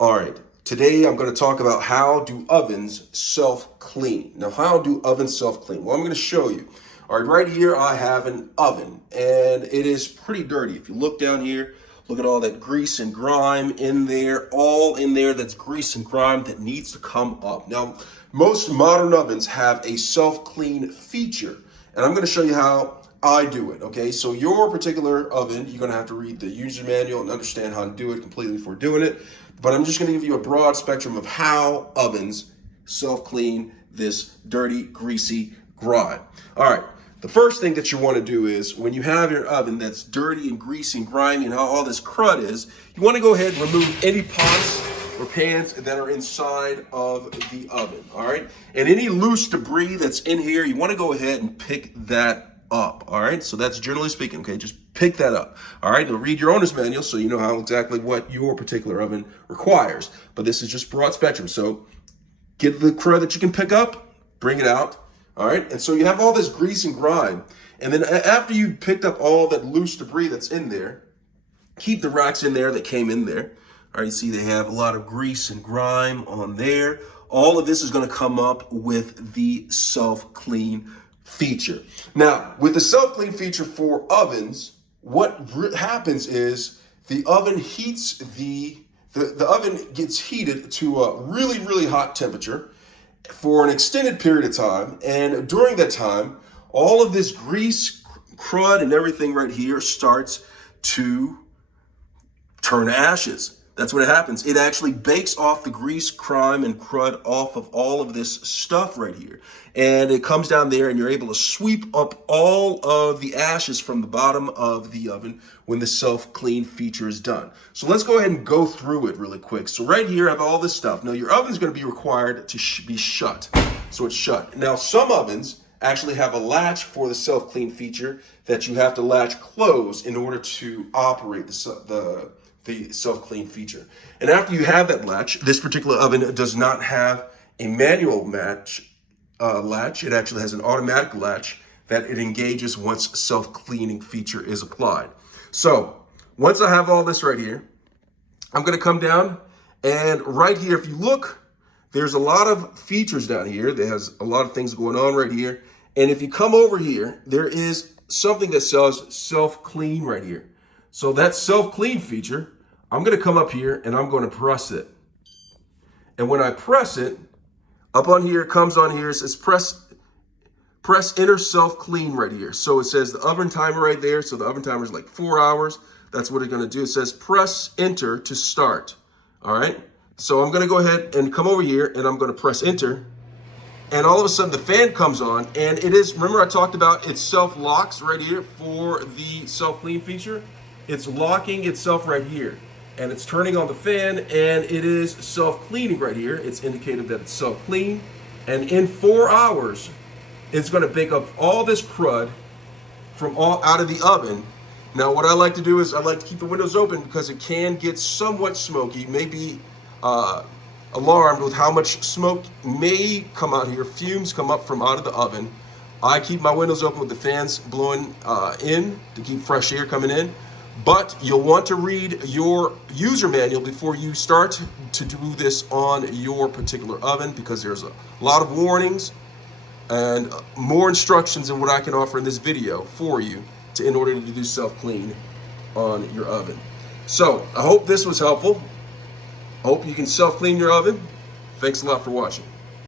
All right, today I'm going to talk about how do ovens self-clean. Now, how do ovens self-clean? Well, I'm going to show you. All right, right here I have an oven, and it is pretty dirty. If you look down here, look at all that grease and grime in there, all in there that's grease and grime that needs to come up. Now, most modern ovens have a self-clean feature, and I'm going to show you how I do it, okay? So your particular oven, you're going to have to read the user manual and understand how to do it completely before doing it. But I'm just going to give you a broad spectrum of how ovens self-clean this dirty, greasy grime. All right, the first thing that you want to do is when you have your oven that's dirty and greasy and grimy and all this crud is, you want to go ahead and remove any pots or pans that are inside of the oven, all right? And any loose debris that's in here, you want to go ahead and pick that up, all right? So that's generally speaking, okay? Just pick that up, all right? Now read your owner's manual so you know how exactly what your particular oven requires. But this is just broad spectrum. So get the crud that you can pick up, bring it out, all right? And so you have all this grease and grime. And then after you picked up all that loose debris that's in there, keep the racks in there that came in there. All right, you see they have a lot of grease and grime on there. All of this is gonna come up with the self-clean feature. Now, with the self-clean feature for ovens, what happens is the oven heats the oven gets heated to a really, really hot temperature for an extended period of time. And during that time, all of this grease, crud, and everything right here starts to turn to ashes. That's what happens. It actually bakes off the grease, crime, and crud off of all of this stuff right here. And it comes down there and you're able to sweep up all of the ashes from the bottom of the oven when the self-clean feature is done. So let's go ahead and go through it really quick. So right here I have all this stuff. Now your oven is going to be required to be shut. So it's shut. Now some ovens actually have a latch for the self-clean feature that you have to latch close in order to operate the self-clean feature. And after you have that latch, this particular oven does not have a manual latch. It actually has an automatic latch that it engages once self-cleaning feature is applied. So once I have all this right here, I'm going to come down, and right here, if you look, there's a lot of features down here. There has a lot of things going on right here. And if you come over here, there is something that says self-clean right here. So that self-clean feature, I'm going to come up here and I'm going to press it. And when I press it, up on here, it comes on here, it says press enter self-clean right here. So it says the oven timer right there. So the oven timer is like 4 hours. That's what it's going to do. It says press enter to start. All right. So I'm going to go ahead and come over here and I'm going to press enter. And all of a sudden the fan comes on, and it is, remember I talked about it self-locks right here for the self-clean feature? It's locking itself right here. And it's turning on the fan, and it is self-cleaning right here. It's indicated that it's self-clean. And in 4 hours, it's gonna bake up all this crud from all out of the oven. Now, what I like to do is I like to keep the windows open because it can get somewhat smoky, maybe alarmed with how much smoke may come out here, fumes come up from out of the oven. I keep my windows open with the fans blowing in to keep fresh air coming in. But you'll want to read your user manual before you start to do this on your particular oven, because there's a lot of warnings and more instructions than what I can offer in this video for you in order to do self-clean on your oven. So I hope this was helpful. I hope you can self-clean your oven. Thanks a lot for watching.